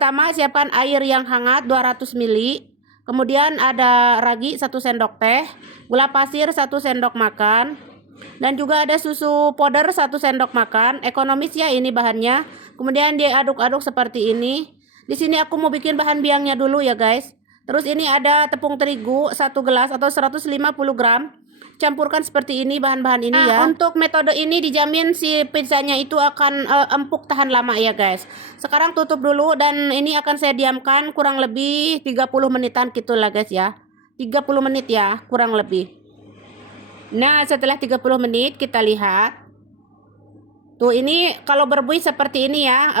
pertama siapkan air yang hangat 200 ml. Kemudian ada ragi 1 sendok teh, gula pasir 1 sendok makan, dan juga ada susu powder 1 sendok makan. Ekonomis ya ini bahannya. Kemudian diaduk-aduk seperti ini. Di sini aku mau bikin bahan biangnya dulu ya guys. Terus ini ada tepung terigu 1 gelas atau 150 gram. Campurkan seperti ini bahan-bahan ini ya. Untuk metode ini dijamin si pizzanya itu akan empuk tahan lama ya guys. Sekarang tutup dulu dan ini akan saya diamkan kurang lebih 30 menitan gitulah guys ya. 30 menit ya kurang lebih. Nah setelah 30 menit kita lihat. Tuh ini kalau berbuih seperti ini ya,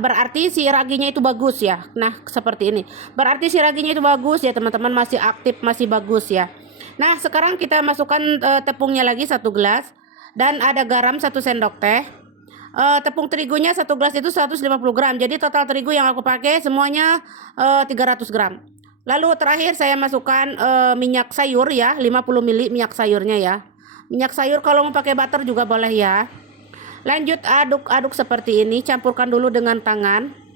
berarti si raginya itu bagus ya. Nah seperti ini. Berarti si raginya itu bagus ya teman-teman, masih aktif, masih bagus ya. Nah sekarang kita masukkan tepungnya lagi 1 gelas dan ada garam 1 sendok teh. Tepung terigunya 1 gelas itu 150 gram. Jadi total terigu yang aku pakai semuanya 300 gram. Lalu terakhir saya masukkan minyak sayur ya, 50 ml minyak sayurnya ya. Minyak sayur kalau mau pakai butter juga boleh ya. Lanjut aduk-aduk seperti ini, campurkan dulu dengan tangan.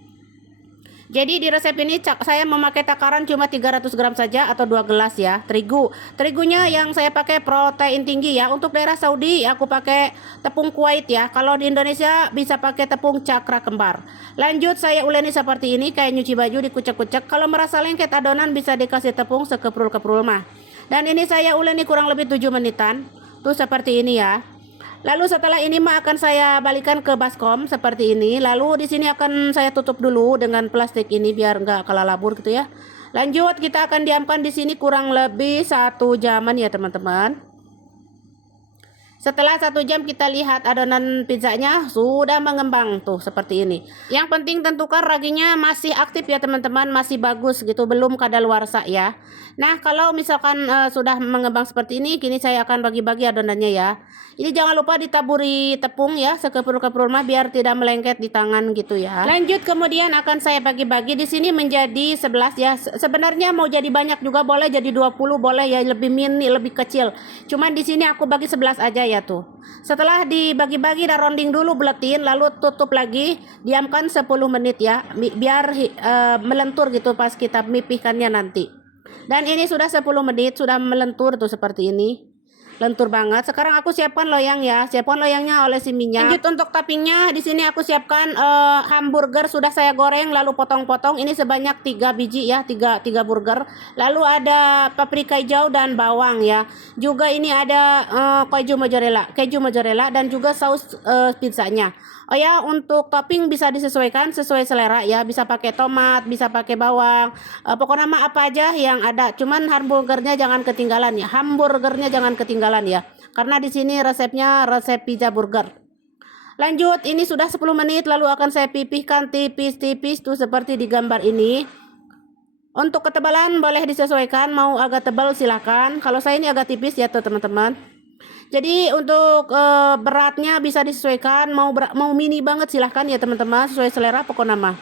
Jadi di resep ini saya memakai takaran cuma 300 gram saja atau 2 gelas ya terigu. Terigunya yang saya pakai protein tinggi ya. Untuk daerah Saudi aku pakai tepung Kuwait ya. Kalau di Indonesia bisa pakai tepung cakra kembar. Lanjut saya uleni seperti ini kayak nyuci baju, dikucek-kucek. Kalau merasa lengket adonan bisa dikasih tepung sekeprul-keprul mah. Dan ini saya uleni kurang lebih 7 menitan. Tuh seperti ini ya. Lalu setelah ini mah akan saya balikan ke baskom seperti ini. Lalu di sini akan saya tutup dulu dengan plastik ini biar nggak kelalabur gitu ya. Lanjut kita akan diamkan di sini kurang lebih 1 jaman ya teman-teman. Setelah 1 jam kita lihat adonan pizzanya sudah mengembang tuh seperti ini. Yang penting tentukan raginya masih aktif ya teman-teman, masih bagus gitu, belum kadaluarsa ya. Nah kalau misalkan sudah mengembang seperti ini, kini saya akan bagi-bagi adonannya ya. Ini jangan lupa ditaburi tepung ya, sekeprul-keprul mah biar tidak melengket di tangan gitu ya. Lanjut kemudian akan saya bagi-bagi di sini menjadi 11 ya. Sebenarnya mau jadi banyak juga boleh, jadi 20 boleh ya, lebih mini, lebih kecil. Cuman di sini aku bagi 11 aja ya tuh. Setelah dibagi-bagi dan rounding dulu buletin, lalu tutup lagi, diamkan 10 menit ya, biar melentur gitu pas kita mipihkannya nanti. Dan ini sudah 10 menit, sudah melentur tuh seperti ini. Lentur banget. Sekarang aku siapkan loyang ya. Siapkan loyangnya olesi minyak. Lanjut untuk toppingnya, di sini aku siapkan hamburger sudah saya goreng lalu potong-potong. Ini sebanyak 3 biji ya, 3 burger. Lalu ada paprika hijau dan bawang ya. Juga ini ada keju mozzarella dan juga saus pizzanya. Oh ya, untuk topping bisa disesuaikan sesuai selera ya. Bisa pakai tomat, bisa pakai bawang. Pokoknya mah apa aja yang ada. Cuman hamburgernya jangan ketinggalan ya. Hamburgernya jangan ketinggalan ya. Karena di sini resepnya resep pizza burger. Lanjut, ini sudah 10 menit lalu akan saya pipihkan tipis-tipis tuh seperti di gambar ini. Untuk ketebalan boleh disesuaikan, mau agak tebal silahkan. Kalau saya ini agak tipis ya tuh teman-teman. Jadi untuk beratnya bisa disesuaikan, mau mini banget silahkan ya teman-teman, sesuai selera pokoknya mah.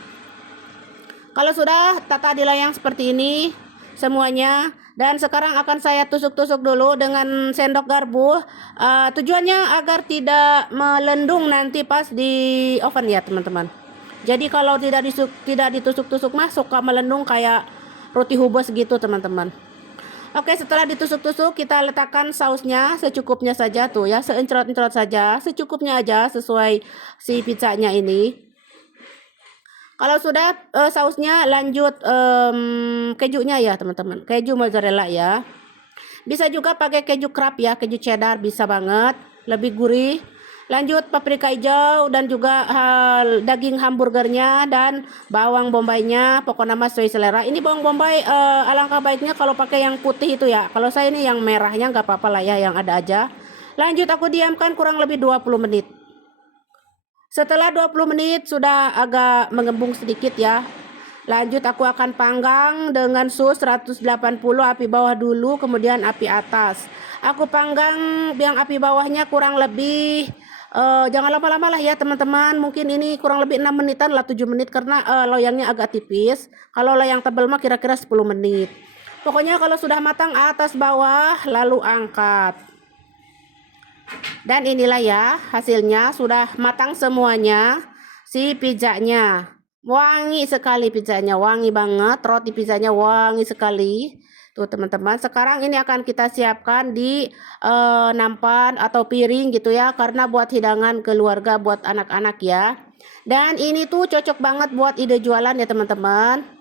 Kalau sudah tata di layang seperti ini semuanya, dan sekarang akan saya tusuk-tusuk dulu dengan sendok garpu. Tujuannya agar tidak melendung nanti pas di oven ya teman-teman. Jadi kalau tidak ditusuk-tusuk mah suka melendung kayak roti hubes gitu teman-teman. Oke, setelah ditusuk-tusuk kita letakkan sausnya secukupnya saja tuh ya, seencerot-encerot saja, secukupnya aja sesuai si pizzanya ini. Kalau sudah sausnya, lanjut kejunya ya teman-teman, keju mozzarella ya. Bisa juga pakai keju krap ya, keju cheddar bisa banget, lebih gurih. Lanjut paprika hijau dan juga daging hamburgernya dan bawang bombaynya, pokoknya mas sesuai selera. Ini bawang bombay alangkah baiknya kalau pakai yang putih itu ya. Kalau saya ini yang merahnya nggak apa-apa lah ya, yang ada aja. Lanjut aku diamkan kurang lebih 20 menit. Setelah 20 menit sudah agak mengembung sedikit ya. Lanjut aku akan panggang dengan suhu 180, api bawah dulu kemudian api atas. Aku panggang yang api bawahnya kurang lebih jangan lama-lama lah ya teman-teman. Mungkin ini kurang lebih 6 menitan lah, 7 menit karena loyangnya agak tipis. Kalau loyang tebal mah kira-kira 10 menit. Pokoknya kalau sudah matang atas bawah lalu angkat. Dan inilah ya hasilnya, sudah matang semuanya si pizzanya. Wangi sekali pizzanya, wangi banget, roti pizzanya wangi sekali. Tuh teman-teman, sekarang ini akan kita siapkan di nampan atau piring gitu ya, karena buat hidangan keluarga buat anak-anak ya. Dan ini tuh cocok banget buat ide jualan ya teman-teman.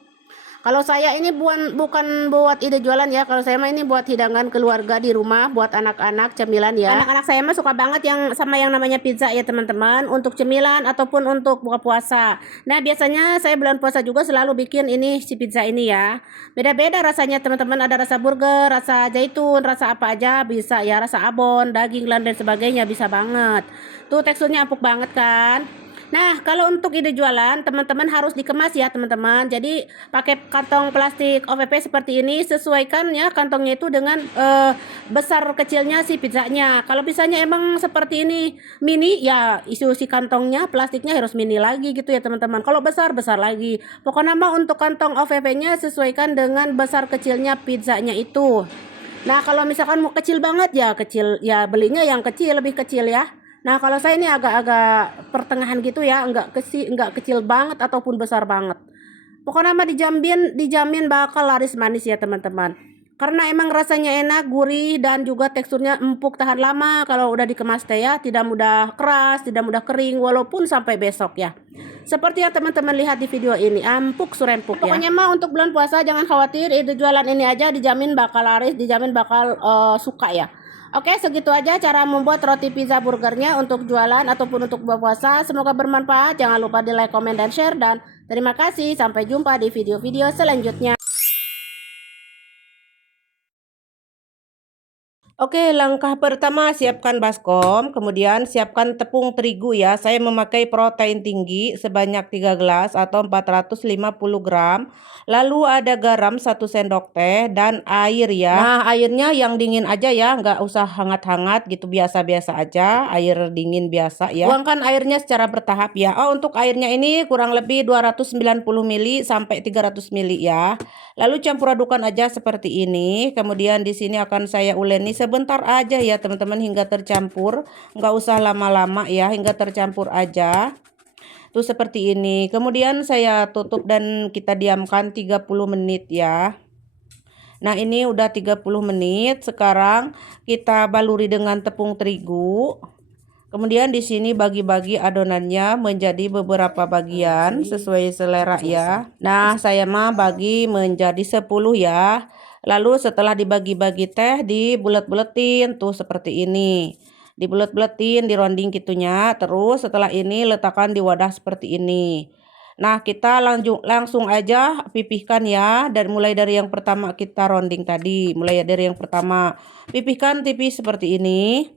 Kalau saya ini bukan buat ide jualan ya. Kalau saya mah ini buat hidangan keluarga di rumah, buat anak-anak cemilan ya. Anak-anak saya mah suka banget yang sama yang namanya pizza ya teman-teman, untuk cemilan ataupun untuk buka puasa. Nah, biasanya saya bulan puasa juga selalu bikin ini si pizza ini ya. Beda-beda rasanya teman-teman, ada rasa burger, rasa zaitun, rasa apa aja bisa ya, rasa abon, daging dan sebagainya bisa banget. Tuh teksturnya empuk banget kan. Nah, kalau untuk ide jualan, teman-teman harus dikemas ya, teman-teman. Jadi, pakai kantong plastik OVP seperti ini, sesuaikan ya kantongnya itu dengan besar kecilnya si pizzanya. Kalau pizzanya emang seperti ini mini, ya isu si kantongnya plastiknya harus mini lagi gitu ya, teman-teman. Kalau besar, besar lagi. Pokoknya mah untuk kantong OVP-nya sesuaikan dengan besar kecilnya pizzanya itu. Nah, kalau misalkan mau kecil banget ya kecil, ya belinya yang kecil, lebih kecil ya. Nah, kalau saya ini agak-agak pertengahan gitu ya, enggak kecil banget ataupun besar banget. Pokoknya mah dijamin bakal laris manis ya teman-teman. Karena emang rasanya enak, gurih dan juga teksturnya empuk, tahan lama kalau udah dikemas teh ya, tidak mudah keras, tidak mudah kering walaupun sampai besok ya. Seperti yang teman-teman lihat di video ini, empuk surempuk ya. Pokoknya mah untuk bulan puasa jangan khawatir, ide jualan ini aja dijamin bakal laris, dijamin bakal suka ya. Oke, segitu aja cara membuat roti pizza burgernya untuk jualan ataupun untuk buka puasa. Semoga bermanfaat. Jangan lupa di like, comment, dan share. Dan terima kasih. Sampai jumpa di video-video selanjutnya. Oke, langkah pertama siapkan baskom, kemudian siapkan tepung terigu ya. Saya memakai protein tinggi sebanyak 3 gelas atau 450 gram. Lalu ada garam 1 sendok teh dan air ya. Nah, airnya yang dingin aja ya, nggak usah hangat-hangat gitu, biasa-biasa aja, air dingin biasa ya. Tuangkan airnya secara bertahap ya. Oh, untuk airnya ini kurang lebih 290 ml sampai 300 ml ya. Lalu campur adukan aja seperti ini. Kemudian di sini akan saya uleni sebentar aja ya teman-teman hingga tercampur. Nggak usah lama-lama ya, hingga tercampur aja. Tuh seperti ini. Kemudian saya tutup dan kita diamkan 30 menit ya. Nah, ini udah 30 menit. Sekarang kita baluri dengan tepung terigu. Kemudian di sini bagi-bagi adonannya menjadi beberapa bagian sesuai selera ya. Nah, saya mah bagi menjadi 10 ya. Lalu setelah dibagi-bagi teh dibulet-buletin tuh seperti ini. Dibulet-buletin, dironding gitunya. Terus setelah ini letakkan di wadah seperti ini. Nah, kita langsung aja pipihkan ya. Dan mulai dari yang pertama kita ronding tadi. Mulai dari yang pertama pipihkan tipis seperti ini.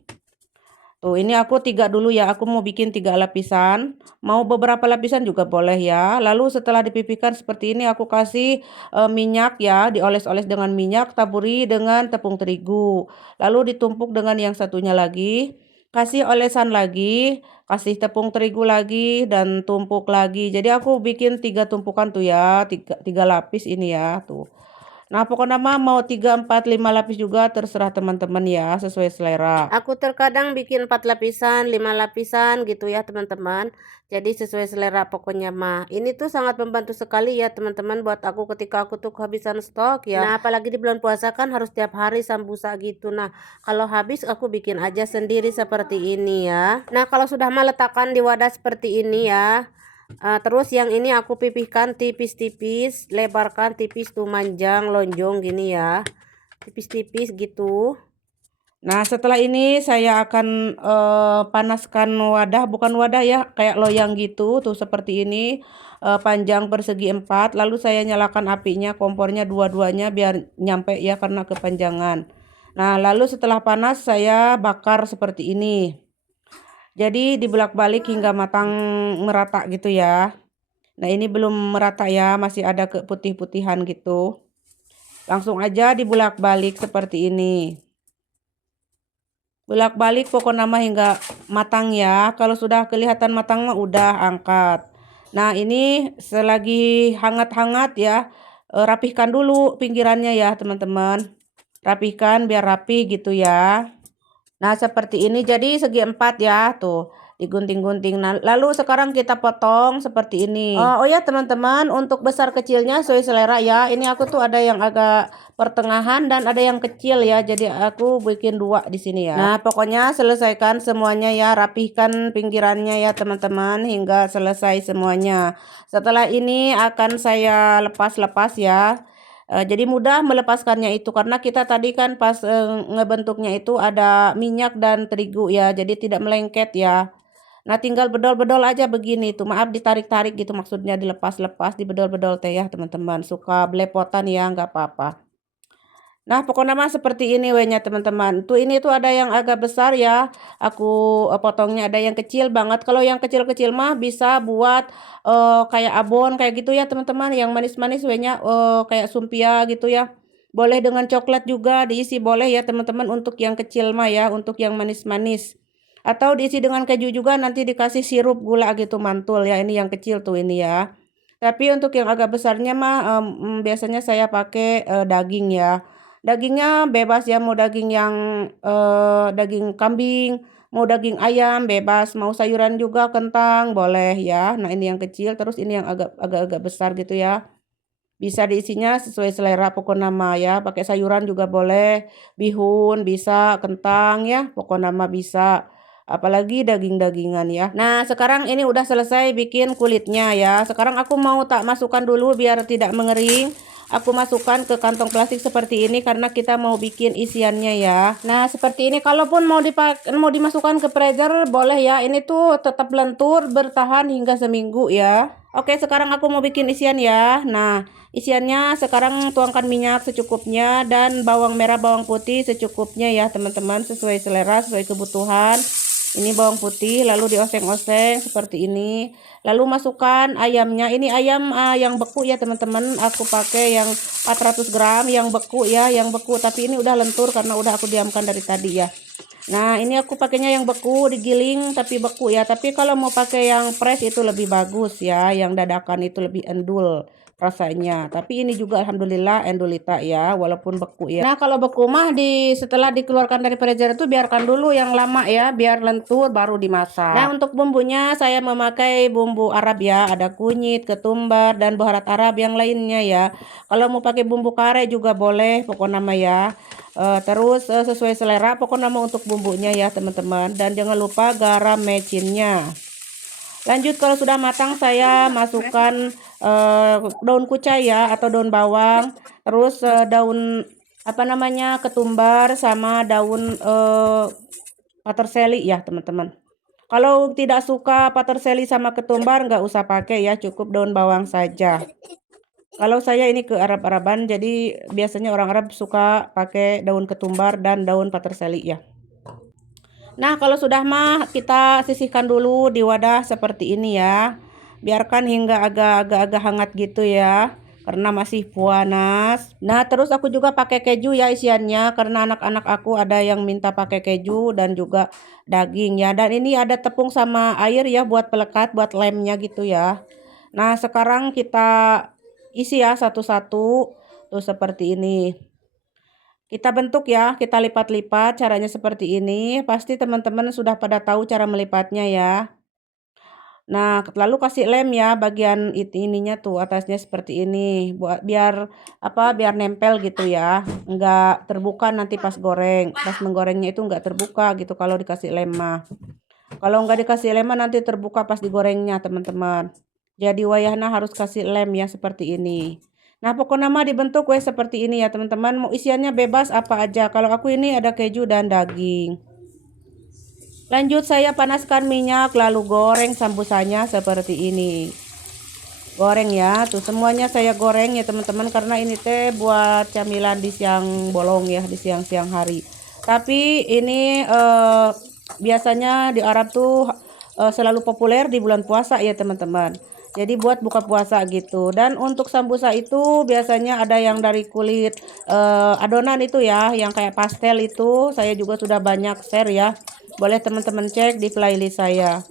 Tuh, ini aku 3 dulu ya. Aku mau bikin 3 lapisan. Mau beberapa lapisan juga boleh ya. Lalu setelah dipipihkan seperti ini aku kasih minyak ya, dioles-oles dengan minyak, taburi dengan tepung terigu. Lalu ditumpuk dengan yang satunya lagi. Kasih olesan lagi, kasih tepung terigu lagi dan tumpuk lagi. Jadi aku bikin 3 tumpukan tuh ya, 3 lapis ini ya, tuh. Nah, pokoknya mah mau 3, 4, 5 lapis juga terserah teman-teman ya, sesuai selera. Aku terkadang bikin 4 lapisan, 5 lapisan gitu ya teman-teman. Jadi sesuai selera pokoknya mah. Ini tuh sangat membantu sekali ya teman-teman buat aku ketika aku tuh kehabisan stok ya. Nah, apalagi di bulan puasa kan harus tiap hari sambusa gitu. Nah, kalau habis aku bikin aja sendiri seperti ini ya. Nah, kalau sudah meletakkan di wadah seperti ini ya. Terus yang ini aku pipihkan tipis-tipis, lebarkan tipis tuh, manjang lonjong gini ya, tipis-tipis gitu. Nah, setelah ini saya akan panaskan wadah, bukan wadah ya, kayak loyang gitu tuh seperti ini, panjang persegi 4. Lalu saya nyalakan apinya, kompornya dua-duanya biar nyampe ya karena kepanjangan. Nah, lalu setelah panas saya bakar seperti ini. Jadi dibulak-balik hingga matang merata gitu ya. Nah, ini belum merata ya, masih ada keputih-putihan gitu. Langsung aja dibulak-balik seperti ini. Bulak-balik pokoknya mah hingga matang ya. Kalau sudah kelihatan matang mah udah angkat. Nah, ini selagi hangat-hangat ya, rapihkan dulu pinggirannya ya teman-teman. Rapihkan biar rapi gitu ya. Nah, seperti ini jadi segi 4 ya tuh. digunting-gunting. Nah, lalu sekarang kita potong seperti ini. Oh ya teman-teman, untuk besar kecilnya sesuai selera ya. Ini aku tuh ada yang agak pertengahan dan ada yang kecil ya. Jadi aku bikin dua di sini ya. Nah, pokoknya selesaikan semuanya ya, rapihkan pinggirannya ya teman-teman hingga selesai semuanya. Setelah ini akan saya lepas-lepas ya. Jadi mudah melepaskannya itu karena kita tadi kan pas ngebentuknya itu ada minyak dan terigu ya, jadi tidak melengket ya. Nah, tinggal bedol-bedol aja begini tuh. Maaf ditarik-tarik gitu maksudnya, dilepas-lepas, dibedol-bedol teh ya teman-teman. Suka belepotan ya, nggak apa-apa. Nah, pokoknya mah seperti ini wehnya teman-teman. Tuh ini tuh ada yang agak besar ya. Aku potongnya, ada yang kecil banget. Kalau yang kecil-kecil mah bisa buat kayak abon kayak gitu ya teman-teman. Yang manis-manis wehnya kayak sumpia gitu ya. Boleh dengan coklat juga diisi boleh ya teman-teman untuk yang kecil mah ya, untuk yang manis-manis. Atau diisi dengan keju juga nanti dikasih sirup gula gitu mantul ya. Ini yang kecil tuh ini ya. Tapi untuk yang agak besarnya mah biasanya saya pakai daging ya. Dagingnya bebas ya, mau daging yang daging kambing, mau daging ayam bebas, mau sayuran juga kentang boleh ya. Nah, ini yang kecil, terus ini yang agak besar gitu ya. Bisa diisinya sesuai selera pokoknya mah ya, pakai sayuran juga boleh, bihun bisa, kentang ya, pokoknya mah bisa. Apalagi daging-dagingan ya. Nah, sekarang ini udah selesai bikin kulitnya ya. Sekarang aku mau tak masukkan dulu biar tidak mengering. Aku masukkan ke kantong plastik seperti ini karena kita mau bikin isiannya ya. Nah, seperti ini. Kalaupun mau dimasukkan ke freezer boleh ya. Ini tuh tetap lentur bertahan hingga seminggu ya. Oke, sekarang aku mau bikin isian ya. Nah, isiannya sekarang tuangkan minyak secukupnya dan bawang merah, bawang putih secukupnya ya teman-teman, sesuai selera, sesuai kebutuhan. Ini bawang putih lalu dioseng-oseng seperti ini. Lalu masukkan ayamnya. Ini ayam yang beku ya teman-teman. Aku pakai yang 400 gram yang beku ya, yang beku. Tapi ini udah lentur karena udah aku diamkan dari tadi ya. Nah, ini aku pakainya yang beku, digiling tapi beku ya. Tapi kalau mau pakai yang fresh itu lebih bagus ya. Yang dadakan itu lebih endul rasanya. Tapi ini juga alhamdulillah endulita ya, walaupun beku ya. Nah, kalau beku mah setelah dikeluarkan dari freezer itu biarkan dulu yang lama ya, biar lentur baru dimasak. Nah, untuk bumbunya saya memakai bumbu Arab ya, ada kunyit, ketumbar dan baharat Arab yang lainnya ya. Kalau mau pakai bumbu kare juga boleh, pokoknya mah ya. Terus sesuai selera pokoknya mah untuk bumbunya ya teman-teman, dan jangan lupa garam mecinnya. Lanjut, kalau sudah matang saya masukkan daun kucai ya atau daun bawang, terus daun apa namanya ketumbar sama daun paterseli ya teman-teman. Kalau tidak suka paterseli sama ketumbar nggak usah pakai ya, cukup daun bawang saja. Kalau saya ini ke Arab-Araban, jadi biasanya orang Arab suka pakai daun ketumbar dan daun paterseli ya. Nah, kalau sudah mah kita sisihkan dulu di wadah seperti ini ya. Biarkan hingga agak hangat gitu ya. Karena masih panas. Nah, terus aku juga pakai keju ya isiannya. Karena anak-anak aku ada yang minta pakai keju dan juga daging ya. Dan ini ada tepung sama air ya buat pelekat, buat lemnya gitu ya. Nah, sekarang kita isi ya satu-satu. Tuh seperti ini. Kita bentuk ya, kita lipat-lipat, caranya seperti ini. Pasti teman-teman sudah pada tahu cara melipatnya ya. Nah, lalu kasih lem ya bagian ininya tuh atasnya seperti ini. Buat biar apa? Biar nempel gitu ya. Enggak terbuka nanti pas goreng. Pas menggorengnya itu enggak terbuka gitu kalau dikasih lem mah. Kalau enggak dikasih lem mah nanti terbuka pas digorengnya, teman-teman. Jadi wayahnya harus kasih lem ya seperti ini. Nah, pokoknya mah dibentuk seperti ini ya teman-teman. Mau isiannya bebas apa aja. Kalau aku ini ada keju dan daging. Lanjut saya panaskan minyak lalu goreng sambusanya seperti ini. Goreng ya, tuh semuanya saya goreng ya teman-teman, karena ini teh buat camilan di siang bolong ya, di siang-siang hari. Tapi ini biasanya di Arab tuh selalu populer di bulan puasa ya teman-teman. Jadi buat buka puasa gitu. Dan untuk sambusa itu biasanya ada yang dari kulit adonan itu ya, yang kayak pastel itu. Saya juga sudah banyak share ya. Boleh teman-teman cek di playlist saya.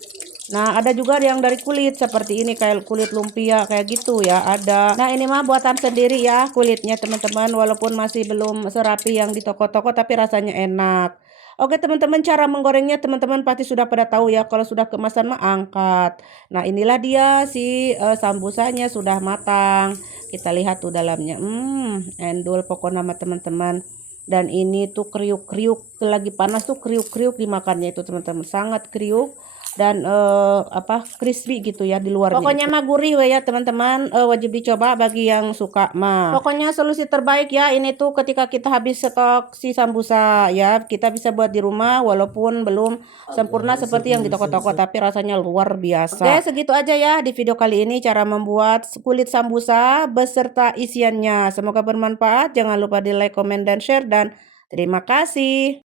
Nah, ada juga yang dari kulit seperti ini, kayak kulit lumpia kayak gitu ya, ada. Nah, ini mah buatan sendiri ya kulitnya teman-teman, walaupun masih belum serapi yang di toko-toko tapi rasanya enak. Oke teman-teman, cara menggorengnya teman-teman pasti sudah pada tahu ya, kalau sudah keemasan mah angkat. Nah inilah dia si sambusanya sudah matang. Kita lihat tuh dalamnya, endul pokoknya nama teman-teman. Dan ini tuh kriuk-kriuk, lagi panas tuh kriuk-kriuk dimakannya itu teman-teman, sangat kriuk dan crispy gitu ya di luarnya. Pokoknya mah gurih we ya teman-teman, wajib dicoba bagi yang suka mah. Pokoknya solusi terbaik ya ini tuh ketika kita habis stok si sambusa ya, kita bisa buat di rumah walaupun belum sempurna seperti yang di toko-toko, tapi rasanya luar biasa. Oke, segitu aja ya di video kali ini cara membuat kulit sambusa beserta isiannya. Semoga bermanfaat. Jangan lupa di like, komen, dan share, dan terima kasih.